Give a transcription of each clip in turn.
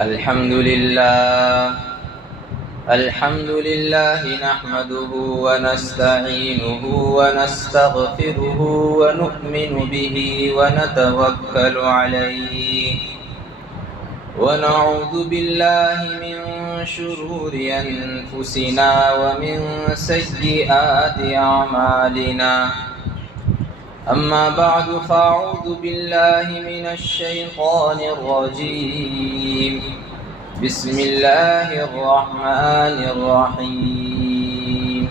الحمد لله نحمده ونستعينه ونستغفره ونؤمن به ونتوكل عليه ونعوذ بالله من شرور أنفسنا ومن سيئات أعمالنا. أما بعد فأعوذ بالله من الشيطان الرجيم. بسم الله الرحمن الرحيم.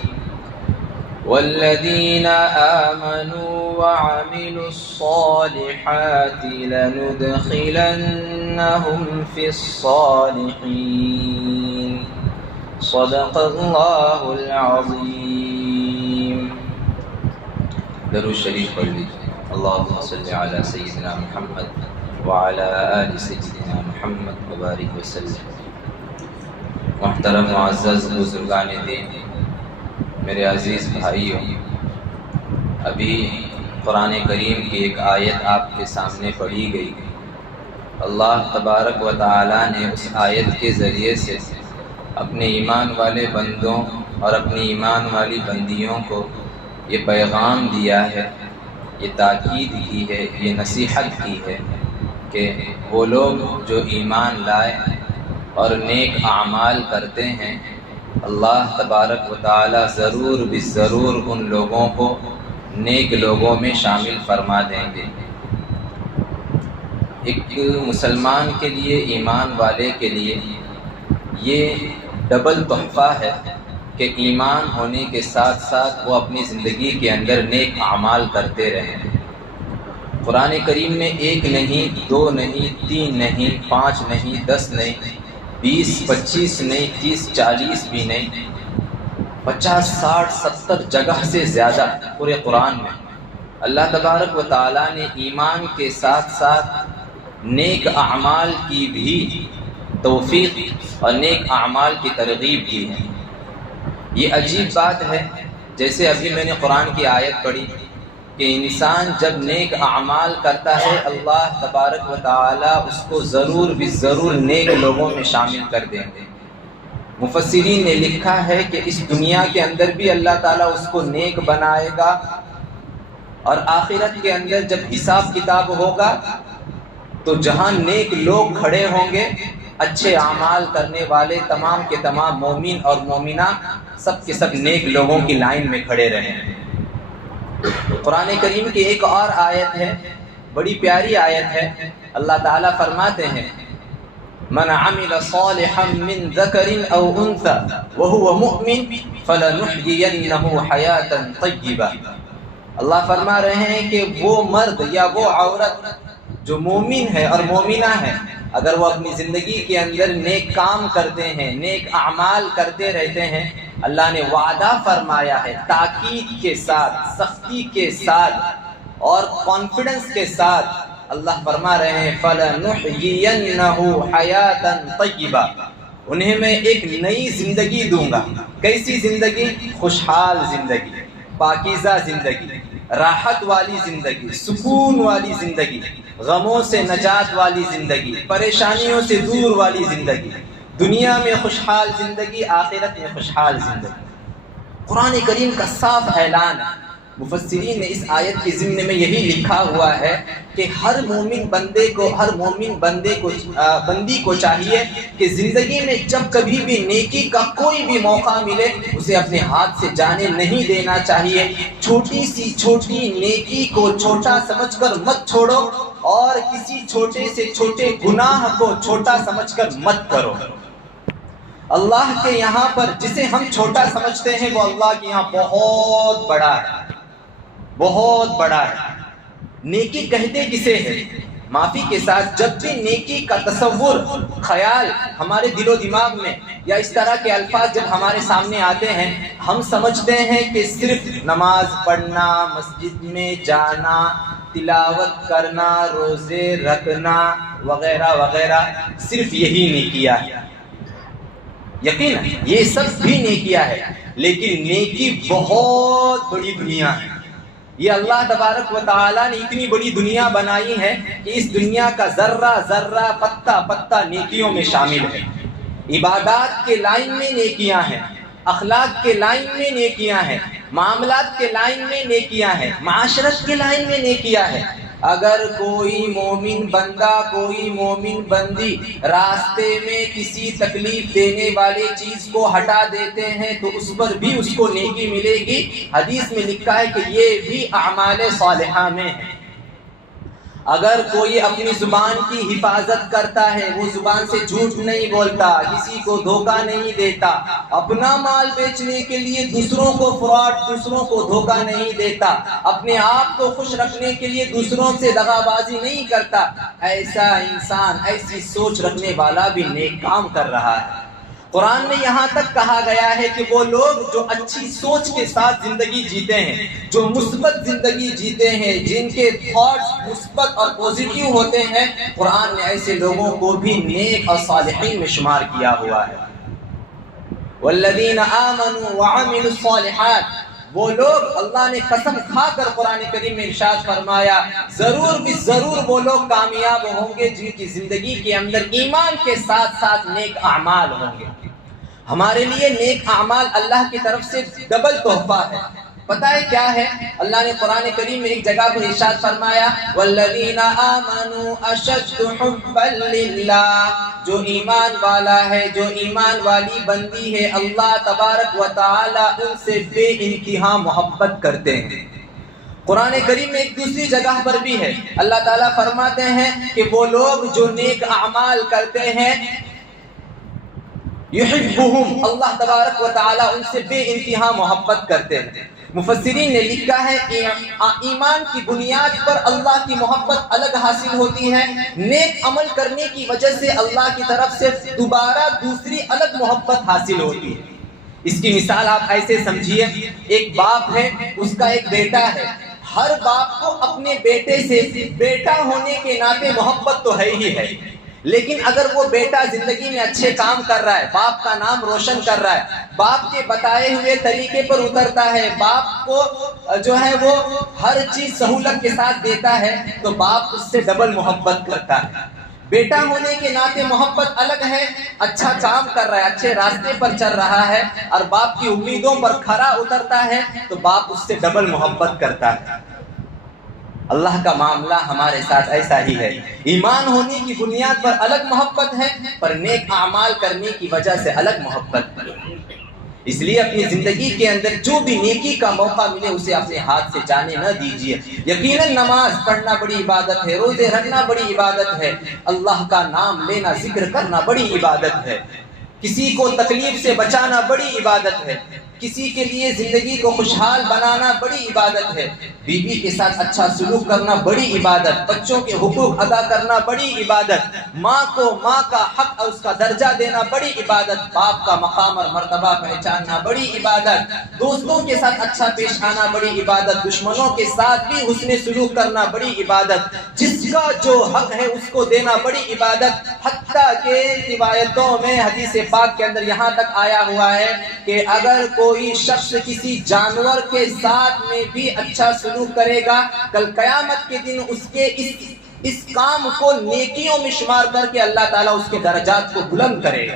والذين آمنوا وعملوا الصالحات لندخلنهم في الصالحين. صدق الله العظيم. درود شریف پڑھ لیجیے. اللهم صل علی سیدنا محمد وعلی آل سیدنا محمد وبارک وسلم. محترم معزز بزرگان دین، میرے عزیز بھائیوں، ابھی قرآن کریم کی ایک آیت آپ کے سامنے پڑھی گئی. اللہ تبارک و تعالی نے اس آیت کے ذریعے سے اپنے ایمان والے بندوں اور اپنی ایمان والی بندیوں کو یہ پیغام دیا ہے، یہ تاکید کی ہے، یہ نصیحت کی ہے کہ وہ لوگ جو ایمان لائے اور نیک اعمال کرتے ہیں، اللہ تبارک و تعالی ضرور بالضرور ان لوگوں کو نیک لوگوں میں شامل فرما دیں گے. ایک مسلمان کے لیے، ایمان والے کے لیے یہ ڈبل تحفہ ہے کہ ایمان ہونے کے ساتھ ساتھ وہ اپنی زندگی کے اندر نیک اعمال کرتے رہیں. قرآن کریم میں 1 نہیں، 2 نہیں، 3 نہیں، 5 نہیں، 10 نہیں، 20 25 نہیں، 30 40 بھی نہیں، 50 60 70 جگہ سے زیادہ پورے قرآن میں اللہ تبارک و تعالیٰ نے ایمان کے ساتھ ساتھ نیک اعمال کی بھی توفیق اور نیک اعمال کی ترغیب کی ہے. یہ عجیب بات ہے، جیسے ابھی میں نے قرآن کی آیت پڑھی کہ انسان جب نیک اعمال کرتا ہے، اللہ تبارک و تعالی اس کو ضرور بالضرور نیک لوگوں میں شامل کر دیں گے. مفسرین نے لکھا ہے کہ اس دنیا کے اندر بھی اللہ تعالیٰ اس کو نیک بنائے گا، اور آخرت کے اندر جب حساب کتاب ہوگا تو جہاں نیک لوگ کھڑے ہوں گے، اچھے اعمال کرنے والے تمام کے تمام مومن اور مومنہ سب کے سب نیک لوگوں کی لائن میں کھڑے رہیں. قرآن کریم کی ایک اور آیت ہے، بڑی پیاری آیت ہے. اللہ تعالیٰ فرماتے ہیں من عمل صالحا من ذکر او انثى وهو مؤمن فلنحيينه حیاتا طیبہ. اللہ فرما رہے ہیں کہ وہ مرد یا وہ عورت جو مومن ہے اور مومنہ ہے، اگر وہ اپنی زندگی کے اندر نیک کام کرتے ہیں، نیک اعمال کرتے رہتے ہیں، اللہ نے وعدہ فرمایا ہے تاکید کے ساتھ، سختی کے ساتھ اور کانفیڈنس کے ساتھ. اللہ فرما رہے ہیں فَلَنُحْيِيَنَّهُ حَيَاةً طَيِّبَةً، انہیں میں ایک نئی زندگی دوں گا. کیسی زندگی؟ خوشحال زندگی، پاکیزہ زندگی، راحت والی زندگی، سکون والی زندگی، غموں سے نجات والی زندگی، پریشانیوں سے دور والی زندگی. دنیا میں خوشحال زندگی، آخرت میں خوشحال زندگی. قرآن کریم کا صاف اعلان ہے. مفسرین نے اس آیت کے ضمن میں یہی لکھا ہوا ہے کہ ہر مومن بندے کو، ہر مومن بندی کو چاہیے کہ زندگی میں جب کبھی بھی نیکی کا کوئی بھی موقع ملے اسے اپنے ہاتھ سے جانے نہیں دینا چاہیے. چھوٹی سی چھوٹی نیکی کو چھوٹا سمجھ کر مت چھوڑو، اور کسی چھوٹے سے چھوٹے گناہ کو چھوٹا سمجھ کر مت کرو. اللہ کے یہاں پر جسے ہم چھوٹا سمجھتے ہیں وہ اللہ کے یہاں بہت بڑا ہے، بہت بڑا ہے. نیکی کہتے کسے ہے؟ معافی کے ساتھ جب بھی نیکی کا تصور، خیال ہمارے دل و دماغ میں یا اس طرح کے الفاظ جب ہمارے سامنے آتے ہیں، ہم سمجھتے ہیں کہ صرف نماز پڑھنا، مسجد میں جانا، تلاوت کرنا، روزے رکھنا وغیرہ وغیرہ، صرف یہی نیکیاں ہے. یقیناً یہ سب بھی نیکیاں ہے، لیکن نیکی بہت بڑی دنیا ہے. یہ اللہ تبارک و تعالیٰ نے اتنی بڑی دنیا بنائی ہے کہ اس دنیا کا ذرہ ذرہ پتا پتا نیکیوں میں شامل ہے۔ عبادات کے لائن میں نیکیاں ہیں، اخلاق کے لائن میں نیکیاں ہیں، معاملات کے لائن میں نیکیاں ہیں، معاشرت کے لائن میں نیکیاں ہیں۔ اگر کوئی مومن بندہ، کوئی مومن بندی راستے میں کسی تکلیف دینے والی چیز کو ہٹا دیتے ہیں تو اس پر بھی اس کو نیکی ملے گی۔ حدیث میں لکھا ہے کہ یہ بھی اعمال صالحہ میں ہے۔ اگر کوئی اپنی زبان کی حفاظت کرتا ہے، وہ زبان سے جھوٹ نہیں بولتا، کسی کو دھوکہ نہیں دیتا، اپنا مال بیچنے کے لیے دوسروں کو فراڈ، دوسروں کو دھوکہ نہیں دیتا، اپنے آپ کو خوش رکھنے کے لیے دوسروں سے دغا بازی نہیں کرتا، ایسا انسان، ایسی سوچ رکھنے والا بھی نیک کام کر رہا ہے۔ قرآن میں یہاں تک کہا گیا ہے کہ وہ لوگ جو اچھی سوچ کے ساتھ زندگی جیتے ہیں، جو مثبت زندگی جیتے ہیں، جن کے تھاٹس مثبت اور پوزیٹیو ہوتے ہیں، قرآن نے ایسے لوگوں کو بھی نیک اور صالحین میں شمار کیا ہوا ہے۔ والذین آمنوا وعملوا الصالحات، وہ لوگ، اللہ نے قسم کھا کر قرآن کریم میں ارشاد فرمایا، ضرور بھی ضرور وہ لوگ کامیاب ہوں گے جن کی زندگی کے اندر ایمان کے ساتھ ساتھ نیک اعمال ہوں گے۔ ہمارے لیے نیک اعمال اللہ کی طرف سے ڈبل تحفہ ہے۔ پتہ ہے کیا ہے؟ اللہ نے قرآن کریم میں ایک جگہ پر ارشاد فرمایا، والذین آمنوا اشد حبا للہ، جو ایمان والا ہے، جو ایمان والی بندی ہے، اللہ تبارک و تعالی ان سے بے انتہا محبت کرتے ہیں۔ قرآن کریم میں ایک دوسری جگہ پر بھی ہے، اللہ تعالیٰ فرماتے ہیں کہ وہ لوگ جو نیک اعمال کرتے ہیں، یحبہم، اللہ تبارک و تعالیٰ ان سے بے انتہا محبت کرتے ہیں۔ مفسرین نے لکھا ہے کہ ایمان کی بنیاد پر اللہ کی محبت الگ حاصل ہوتی ہے، نیک عمل کرنے کی وجہ سے اللہ کی طرف سے دوبارہ دوسری الگ محبت حاصل ہوتی ہے۔ اس کی مثال آپ ایسے سمجھیے، ایک باپ ہے، اس کا ایک بیٹا ہے، ہر باپ کو اپنے بیٹے سے بیٹا ہونے کے ناطے محبت تو ہے ہی ہے، لیکن اگر وہ بیٹا زندگی میں اچھے کام کر رہا ہے، باپ کا نام روشن کر رہا ہے، باپ کے بتائے ہوئے طریقے پر اترتا ہے، باپ کو جو ہے وہ ہر چیز سہولت کے ساتھ دیتا ہے، تو باپ اس سے ڈبل محبت کرتا ہے۔ بیٹا ہونے کے ناطے محبت الگ ہے، اچھا کام کر رہا ہے، اچھے راستے پر چل رہا ہے اور باپ کی امیدوں پر کھرا اترتا ہے تو باپ اس سے ڈبل محبت کرتا ہے۔ اللہ کا معاملہ ہمارے ساتھ ایسا ہی ہے، ایمان ہونے کی بنیاد پر الگ محبت ہے، پر نیک اعمال کرنے کی وجہ سے الگ محبت ہے۔ اس لیے اپنی زندگی کے اندر جو بھی نیکی کا موقع ملے اسے اپنے ہاتھ سے جانے نہ دیجیے۔ یقیناً نماز پڑھنا بڑی عبادت ہے، روزے رکھنا بڑی عبادت ہے، اللہ کا نام لینا، ذکر کرنا بڑی عبادت ہے، کسی کو تکلیف سے بچانا بڑی عبادت ہے، کسی کے لیے زندگی کو خوشحال بنانا بڑی عبادت ہے، بیوی کے ساتھ اچھا سلوک کرنا بڑی عبادت، بچوں کے حقوق ادا کرنا بڑی عبادت، ماں کو ماں کا حق اور اس کا درجہ دینا بڑی عبادت، باپ کا مقام اور مرتبہ پہچاننا بڑی عبادت، دوستوں کے ساتھ اچھا پیش آنا بڑی عبادت، دشمنوں کے ساتھ بھی حسن سلوک کرنا بڑی عبادت، جس کا جو حق ہے اس کو دینا بڑی عبادت، حتیٰ کہ روایتوں میں حدیث پاک کے اندر یہاں تک آیا ہوا ہے کہ اگر کوئی شخص کسی جانور کے ساتھ میں بھی اچھا سلوک کرے گا، کل قیامت کے دن اس کے اس کام کو نیکیوں میں شمار کر کے اللہ تعالیٰ اس کے درجات کو بلند کرے گا۔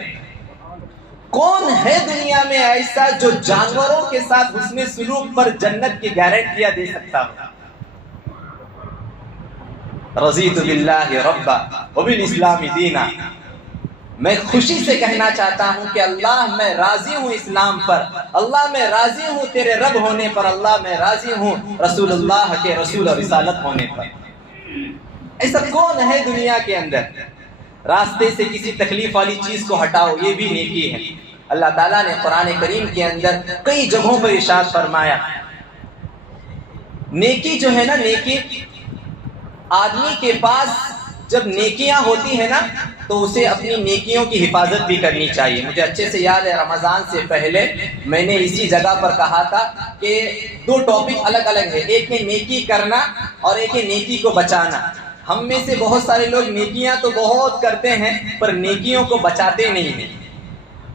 کون ہے دنیا میں ایسا جو جانوروں کے ساتھ حسن سلوک پر جنت کی گارنٹیاں دے سکتا ہو؟ رضیت باللہ ربا وبالاسلام دینا، میں خوشی سے کہنا چاہتا ہوں کہ اللہ میں راضی ہوں اسلام پر، اللہ میں راضی ہوں تیرے رب ہونے پر، اللہ میں راضی ہوں رسول اللہ کے رسول اور رسالت ہونے پر۔ ایسا کون ہے دنیا کے اندر؟ راستے سے کسی تکلیف والی چیز کو ہٹاؤ، یہ بھی نیکی ہے۔ اللہ تعالیٰ نے قرآن کریم کے اندر کئی جگہوں پر ارشاد فرمایا، نیکی جو ہے نا، نیکی آدمی کے پاس جب نیکیاں ہوتی ہیں نا تو اسے اپنی نیکیوں کی حفاظت بھی کرنی چاہیے۔ مجھے اچھے سے یاد ہے، رمضان سے پہلے میں نے اسی جگہ پر کہا تھا کہ دو ٹاپک الگ الگ ہے، ایک ہے نیکی کرنا اور ایک ہے نیکی کو بچانا۔ ہم میں سے بہت سارے لوگ نیکیاں تو بہت کرتے ہیں پر نیکیوں کو بچاتے نہیں ہیں۔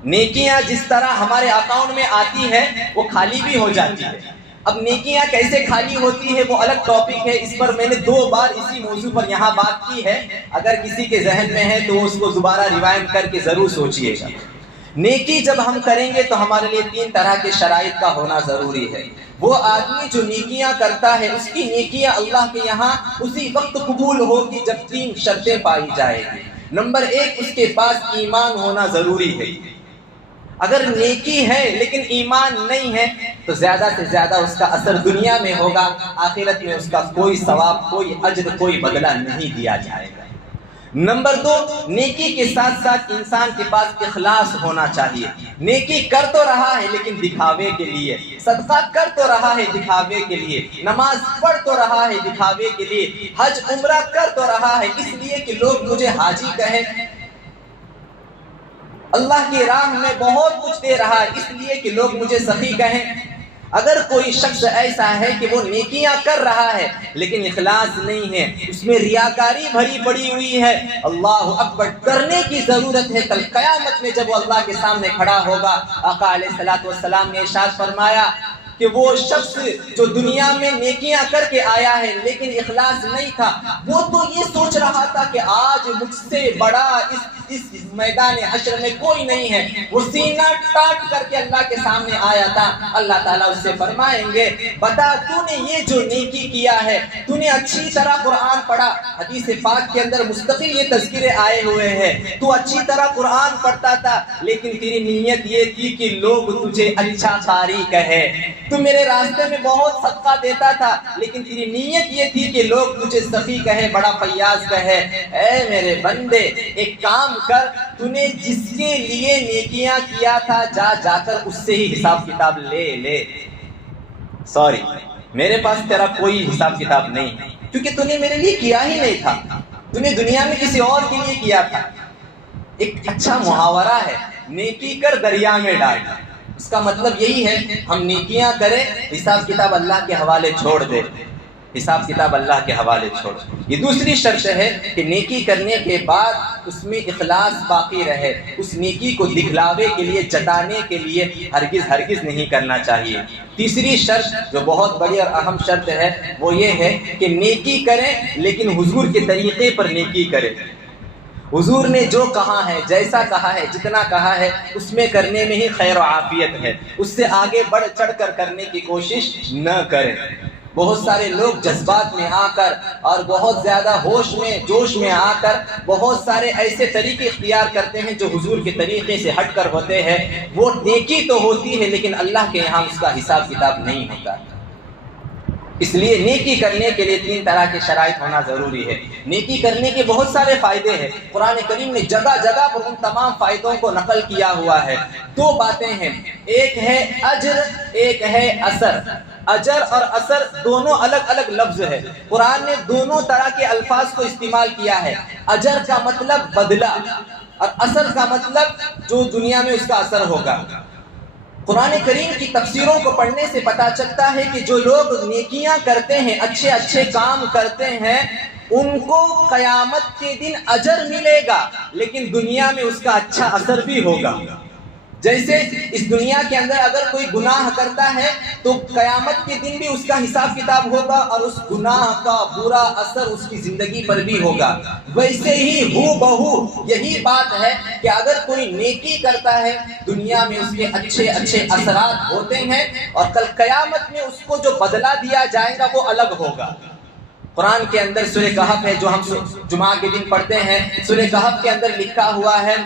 نیکیاں جس طرح ہمارے اکاؤنٹ میں آتی ہے وہ خالی بھی ہو جاتی ہے، اب نیکیاں کیسے خالی ہوتی ہے وہ الگ ٹاپک ہے، اس پر میں نے 2 بار اسی موضوع پر یہاں بات کی ہے، اگر کسی کے ذہن میں ہے تو اس کو دوبارہ ریوائنڈ کر کے ضرور سوچئے گا۔ نیکی جب ہم کریں گے تو ہمارے لیے 3 طرح کے شرائط کا ہونا ضروری ہے۔ وہ آدمی جو نیکیاں کرتا ہے اس کی نیکیاں اللہ کے یہاں اسی وقت قبول ہوگی جب 3 شرطیں پائی جائیں گی۔ نمبر 1، اس کے پاس ایمان ہونا ضروری ہے۔ اگر نیکی ہے لیکن ایمان نہیں ہے تو زیادہ سے زیادہ اس کا اثر دنیا میں ہوگا، آخرت میں اس کا کوئی ثواب، کوئی اجر، کوئی بدلہ نہیں دیا جائے گا۔ نمبر 2، نیکی کے ساتھ ساتھ انسان کے پاس اخلاص ہونا چاہیے۔ نیکی کر تو رہا ہے لیکن دکھاوے کے لیے، صدقہ کر تو رہا ہے دکھاوے کے لیے، نماز پڑھ تو رہا ہے دکھاوے کے لیے، حج عمرہ کر تو رہا ہے اس لیے کہ لوگ مجھے حاجی کہیں، اللہ کی راہ میں بہت کچھ دے رہا ہے اس لیے کہ لوگ مجھے سخی کہیں۔ اگر کوئی شخص ایسا ہے کہ وہ نیکیاں کر رہا ہے لیکن اخلاص نہیں ہے، اس میں ریاکاری بھری پڑی ہوئی ہے، اللہ اکبر، ڈرنے کی ضرورت ہے۔ کل قیامت میں جب وہ اللہ کے سامنے کھڑا ہوگا، آقا علیہ الصلوۃ والسلام نے ارشاد فرمایا کہ وہ شخص جو دنیا میں نیکیاں کر کے آیا ہے لیکن اخلاص نہیں تھا، وہ تو یہ سوچ رہا تھا کہ آج مجھ سے بڑا اس میدان حشر میں کوئی نہیں ہے، وہ سینہ ٹاٹ کر کے اللہ کے سامنے آیا تھا۔ اللہ تعالیٰ اس سے فرمائیں گے، بتا تو نے یہ جو نیکی کیا ہے، تو نے اچھی طرح قرآن پڑھا، حدیث پاک کے اندر مستقل یہ تذکرے آئے ہوئے ہیں، تو اچھی طرح قرآن پڑھتا تھا لیکن تیری نیت یہ تھی کہ لوگ تجھے اچھا قاری کہے، تو میرے راستے میں بہت صدقہ دیتا تھا لیکن تیری نیت یہ تھی کہ لوگ تجھے سخی کہے، بڑا فیاض کہے۔ اے میرے بندے، ایک کام کر، تو نے جس کے لیے نیکیاں کیا تھا جا کر اس سے ہی حساب کتاب لے۔ سوری، میرے پاس تیرا کوئی حساب کتاب نہیں، کیونکہ تو نے میرے لیے کیا ہی نہیں تھا، تو نے دنیا میں کسی اور کے لیے کیا تھا۔ ایک اچھا محاورہ ہے، نیکی کر دریا میں ڈال، اس کا مطلب یہی ہے ہم نیکیاں کریں، حساب کتاب اللہ کے حوالے چھوڑ دے، حساب کتاب اللہ کے حوالے چھوڑ۔ یہ دوسری شرط ہے کہ نیکی کرنے کے بعد اس میں اخلاص باقی رہے، اس نیکی کو دکھلاوے کے لیے، جتانے کے لیے ہرگز نہیں کرنا چاہیے۔ تیسری شرط جو بہت بڑی اور اہم شرط ہے وہ یہ ہے کہ نیکی کریں لیکن حضور کے طریقے پر نیکی کریں۔ حضور نے جو کہا ہے، جیسا کہا ہے، جتنا کہا ہے، اس میں کرنے میں ہی خیر و عافیت ہے، اس سے آگے بڑھ چڑھ کر کرنے کی کوشش نہ کریں۔ بہت سارے لوگ جذبات میں آ کر اور بہت زیادہ ہوش میں، جوش میں آ کر بہت سارے ایسے طریقے اختیار کرتے ہیں جو حضور کے طریقے سے ہٹ کر ہوتے ہیں۔ وہ نیکی تو ہوتی ہے لیکن اللہ کے یہاں اس کا حساب کتاب نہیں ہوتا۔ اس لیے نیکی کرنے کے لیے 3 طرح کے شرائط ہونا ضروری ہے۔ نیکی کرنے کے بہت سارے فائدے ہیں، قرآن کریم نے جگہ جگہ پر ان تمام فائدوں کو نقل کیا ہوا ہے۔ 2 باتیں ہیں، ایک ہے اجر، ایک ہے اثر۔ اجر اور اثر دونوں الگ الگ لفظ ہے، قرآن نے دونوں طرح کے الفاظ کو استعمال کیا ہے۔ اجر کا مطلب بدلہ اور اثر کا مطلب جو دنیا میں اس کا اثر ہوگا۔ قرآن کریم کی تفسیروں کو پڑھنے سے پتہ چلتا ہے کہ جو لوگ نیکیاں کرتے ہیں، اچھے اچھے کام کرتے ہیں، ان کو قیامت کے دن اجر ملے گا لیکن دنیا میں اس کا اچھا اثر بھی ہوگا۔ جیسے اس دنیا کے اندر اگر کوئی گناہ کرتا ہے تو قیامت کے دن بھی اس کا حساب کتاب ہوگا اور اس گناہ کا برا اثر اس کی زندگی پر بھی ہوگا۔ ویسے ہی ہو بہو یہی بات ہے کہ اگر کوئی نیکی کرتا ہے دنیا میں اس کے اچھے اچھے اثرات ہوتے ہیں اور کل قیامت میں اس کو جو بدلہ دیا جائے گا وہ الگ ہوگا۔ قرآن کے اندر سورہ کہف ہے جو ہم جمعہ کے دن پڑھتے ہیں، سورہ کہف کے اندر لکھا ہوا ہے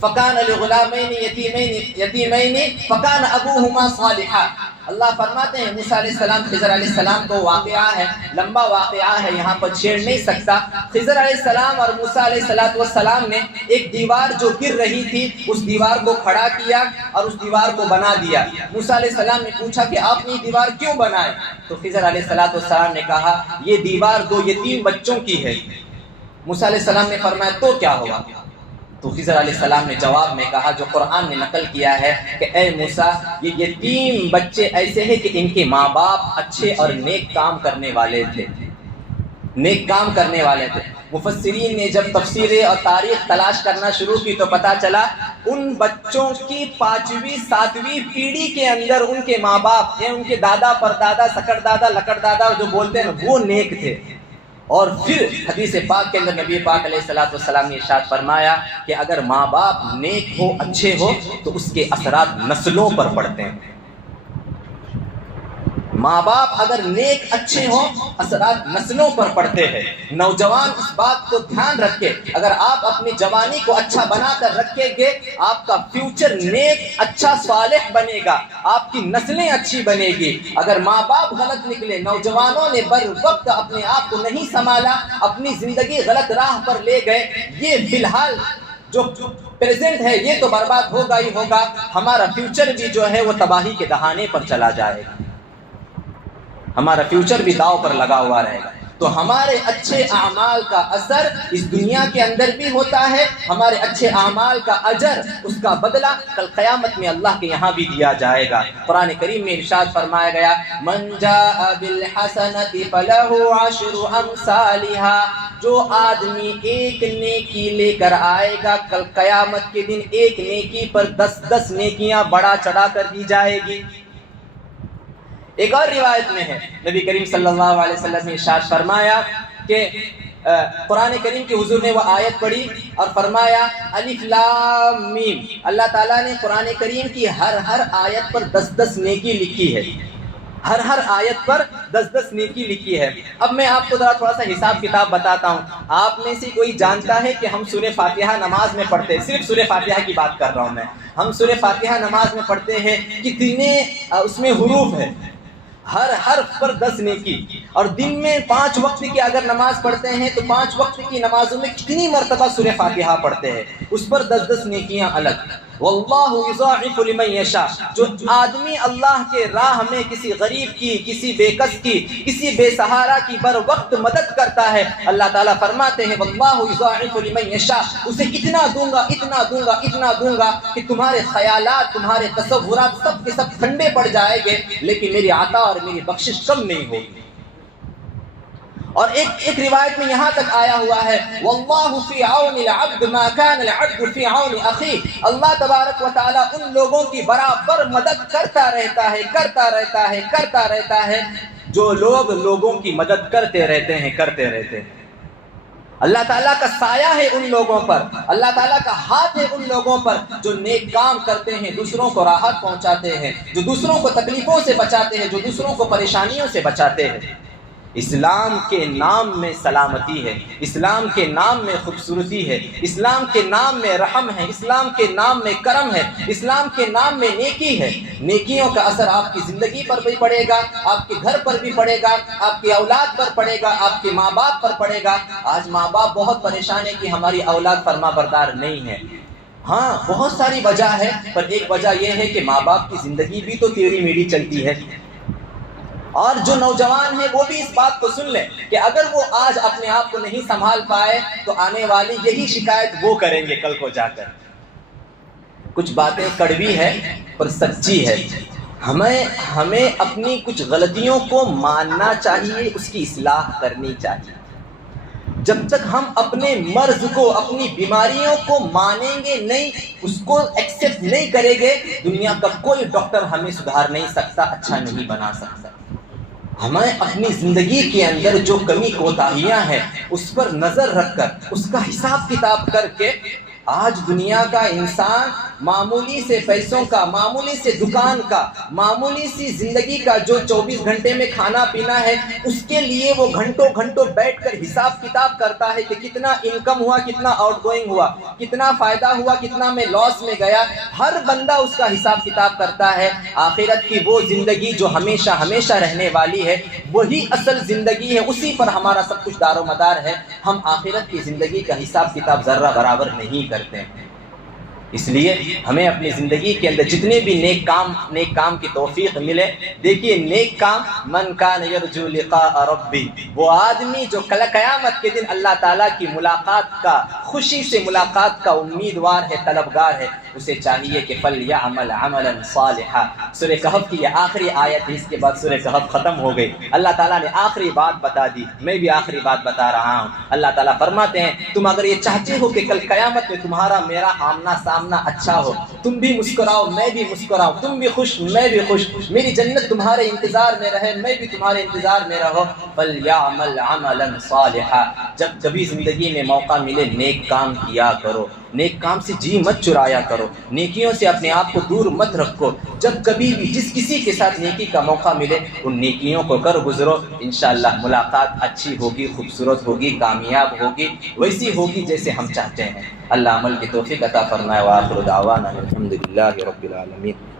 فَكَانَ لِغُلَامَيْنِ يَتِيمَيْنِ فَكَانَ أَبُوهُمَا صَالِحًا۔ اللہ فرماتے ہیں موسیٰ علیہ السلام، خضر علیہ السلام کو واقعہ ہے، لمبا واقعہ ہے، یہاں پر چھیڑ نہیں سکتا۔ خضر علیہ السلام اور موسیٰ علیہ السلام نے ایک دیوار جو گر رہی تھی اس دیوار کو کھڑا کیا اور اس دیوار کو بنا دیا۔ موسیٰ علیہ السلام نے پوچھا کہ آپ نے یہ دیوار کیوں بنائے؟ تو خضر علیہ السلام نے کہا یہ دیوار 2 یتیم بچوں کی ہے۔ موسیٰ علیہ السلام نے فرمایا تو کیا ہوا؟ تو خضر علیہ السلام نے جواب میں کہا جو قرآن نے نقل کیا ہے کہ اے موسیٰ، یہ یتیم بچے ایسے ہیں کہ ان کے ماں باپ اچھے اور نیک کام کرنے والے تھے، نیک کام کرنے والے تھے۔ مفسرین نے جب تفسیریں اور تاریخ تلاش کرنا شروع کی تو پتہ چلا ان بچوں کی 5ویں 7ویں پیڑھی کے اندر ان کے ماں باپ یا ان کے دادا پردادا سکڑ دادا لکڑ دادا جو بولتے ہیں وہ نیک تھے. اور پھر حدیث پاک کے اندر نبی پاک علیہ الصلوۃ والسلام نے ارشاد فرمایا کہ اگر ماں باپ نیک ہو اچھے ہو تو اس کے اثرات نسلوں پر پڑتے ہیں. ماں باپ اگر نیک اچھے ہوں اثرات نسلوں پر پڑتے ہیں. نوجوان اس بات کو دھیان رکھے, اگر آپ اپنی جوانی کو اچھا بنا کر رکھیں گے آپ کا فیوچر نیک اچھا صالح بنے گا, آپ کی نسلیں اچھی بنے گی. اگر ماں باپ غلط نکلے, نوجوانوں نے بر وقت اپنے آپ کو نہیں سنبھالا, اپنی زندگی غلط راہ پر لے گئے, یہ فی الحال جو پریزنٹ ہے یہ تو برباد ہوگا ہی ہوگا, ہمارا فیوچر بھی جو ہے وہ تباہی کے دہانے پر چلا جائے گا, ہمارا فیوچر بھی داؤ پر لگا ہوا رہے گا. تو ہمارے اچھے اعمال کا اثر اس دنیا کے اندر بھی ہوتا ہے, ہمارے اچھے اعمال کا اجر, اس کا بدلہ کل قیامت میں اللہ کے یہاں بھی دیا جائے گا. قرآن کریم میں ارشاد فرمایا گیا, من جاء بالحسنۃ فلہ عشر امثالها, جو آدمی ایک نیکی لے کر آئے گا کل قیامت کے دن ایک نیکی پر 10 نیکیاں بڑھا چڑھا کر دی جائے گی. ایک اور روایت میں ہے نبی کریم صلی اللہ علیہ وسلم نے ارشاد فرمایا کہ قرآن کریم کے حضور نے وہ آیت پڑھی اور فرمایا الف لام میم, اللہ تعالیٰ نے قرآن کریم کی ہر آیت پر 10 نیکی لکھی ہے, ہر آیت پر 10 نیکی لکھی ہے. اب میں آپ کو ذرا تھوڑا سا حساب کتاب بتاتا ہوں. آپ میں سے کوئی جانتا ہے کہ ہم سورہ فاتحہ نماز میں پڑھتے ہیں, صرف سورہ فاتحہ کی بات کر رہا ہوں میں, ہم سورہ فاتحہ نماز میں پڑھتے ہیں, کتنے اس میں حروف ہیں, ہر حرف پر 10 نیکی. اور دن میں 5 وقت کی اگر نماز پڑھتے ہیں تو 5 وقت کی نمازوں میں کتنی مرتبہ سورہ فاتحہ پڑھتے ہیں, اس پر 10 نیکیاں الگ. واللہ یضاعف لمن یشاء, جو آدمی اللہ کے راہ میں کسی غریب کی, کسی بے کس کی, کسی بے سہارا کی بر وقت مدد کرتا ہے, اللہ تعالیٰ فرماتے ہیں واللہ یضاعف لمن یشاء, اسے اتنا دوں گا اتنا دوں گا اتنا دوں گا کہ تمہارے خیالات تمہارے تصورات سب کے سب ٹھنڈے پڑ جائیں گے, لیکن میری عطا اور میری بخشش کم نہیں ہوگی. اور ایک روایت میں یہاں تک آیا ہوا ہے واللہ فی عون العبد ما کان العبد فی عون اخیہ, اللہ تبارک و تعالیٰ ان لوگوں کی برابر مدد کرتا رہتا ہے کرتا رہتا ہے کرتا رہتا ہے جو لوگ لوگوں کی مدد کرتے رہتے ہیں کرتے رہتے ہیں. اللہ تعالیٰ کا سایہ ہے ان لوگوں پر, اللہ تعالیٰ کا ہاتھ ہے ان لوگوں پر جو نیک کام کرتے ہیں, دوسروں کو راحت پہنچاتے ہیں, جو دوسروں کو تکلیفوں سے بچاتے ہیں, جو دوسروں کو پریشانیوں سے بچاتے ہیں. اسلام کے نام میں سلامتی ہے, اسلام کے نام میں خوبصورتی ہے, اسلام کے نام میں رحم ہے, اسلام کے نام میں کرم ہے, اسلام کے نام میں نیکی ہے. نیکیوں کا اثر آپ کی زندگی پر بھی پڑے گا, آپ کے گھر پر بھی پڑے گا, آپ کی اولاد پر پڑے گا, آپ کے ماں باپ پر پڑے گا. آج ماں باپ بہت پریشان ہے کہ ہماری اولاد فرما بردار نہیں ہے. ہاں بہت ساری وجہ ہے, پر ایک وجہ یہ ہے کہ ماں باپ کی زندگی بھی تو ٹیڑھی میڑھی چلتی ہے. اور جو نوجوان ہیں وہ بھی اس بات کو سن لیں کہ اگر وہ آج اپنے آپ کو نہیں سنبھال پائے تو آنے والی یہی شکایت وہ کریں گے کل کو جا کر. کچھ باتیں کڑوی ہے پر سچی ہے. ہمیں اپنی کچھ غلطیوں کو ماننا چاہیے, اس کی اصلاح کرنی چاہیے. جب تک ہم اپنے مرض کو, اپنی بیماریوں کو مانیں گے نہیں, اس کو ایکسیپٹ نہیں کریں گے, دنیا کا کوئی ڈاکٹر ہمیں سدھار نہیں سکتا, اچھا نہیں بنا سکتا. ہمیں اپنی زندگی کے اندر جو کمی کوتاہیاں ہیں اس پر نظر رکھ کر, اس کا حساب کتاب کر کے, آج دنیا کا انسان معمولی سے پیسوں کا, معمولی سے دکان کا, معمولی سی زندگی کا جو 24 گھنٹے میں کھانا پینا ہے, اس کے لیے وہ گھنٹوں گھنٹوں بیٹھ کر حساب کتاب کرتا ہے کہ کتنا انکم ہوا, کتنا آؤٹ گوئنگ ہوا, کتنا فائدہ ہوا, کتنا میں لاس میں گیا. ہر بندہ اس کا حساب کتاب کرتا ہے. آخرت کی وہ زندگی جو ہمیشہ ہمیشہ رہنے والی ہے وہی اصل زندگی ہے, اسی پر ہمارا سب کچھ دار و مدار ہے. ہم آخرت کی زندگی کا حساب کتاب ذرہ برابر نہیں کرتے ہیں. اس لیے ہمیں اپنی زندگی کے اندر جتنے بھی نیک کام کی توفیق ملے. دیکھیے نیک کام, من کان یرجو لقاء ربی, وہ آدمی جو کل قیامت کے دن اللہ تعالیٰ کی ملاقات کا, خوشی سے ملاقات کا امیدوار ہے, طلبگار ہے, اسے چاہیے کہ فلیعمل عملا صالحا. سورہ کہف کی یہ آخری آیت ہے, اس کے بعد سورہ کہف ختم ہو گئی. اللہ تعالیٰ نے آخری بات بتا دی, میں بھی آخری بات بتا رہا ہوں. اللہ تعالیٰ فرماتے ہیں تم اگر یہ چاہتے ہو کہ کل قیامت میں تمہارا میرا آمنا سامنا سامنا اچھا ہو، تم بھی مسکراؤ میں بھی مسکراؤں، تم بھی خوش میں بھی خوش، میری جنت تمہارے انتظار میں رہے میں بھی تمہارے انتظار میں رہو۔ فَلْيَعْمَلْ عَمَلًا صَالِحًا، جب کبھی زندگی میں موقع ملے نیک کام کیا کرو، نیک کام سے جی مت چرایا کرو، نیکیوں سے اپنے آپ کو دور مت رکھو، جب کبھی بھی جس کسی کے ساتھ نیکی کا موقع ملے ان نیکیوں کو کر گزرو، انشاءاللہ ملاقات اچھی ہوگی، خوبصورت ہوگی، کامیاب ہوگی، ویسی ہوگی جیسے ہم چاہتے ہیں۔ اللہ عمل کی توفیق عطا فرمائے۔ وآخر دعوانا الحمدللہ رب العالمین۔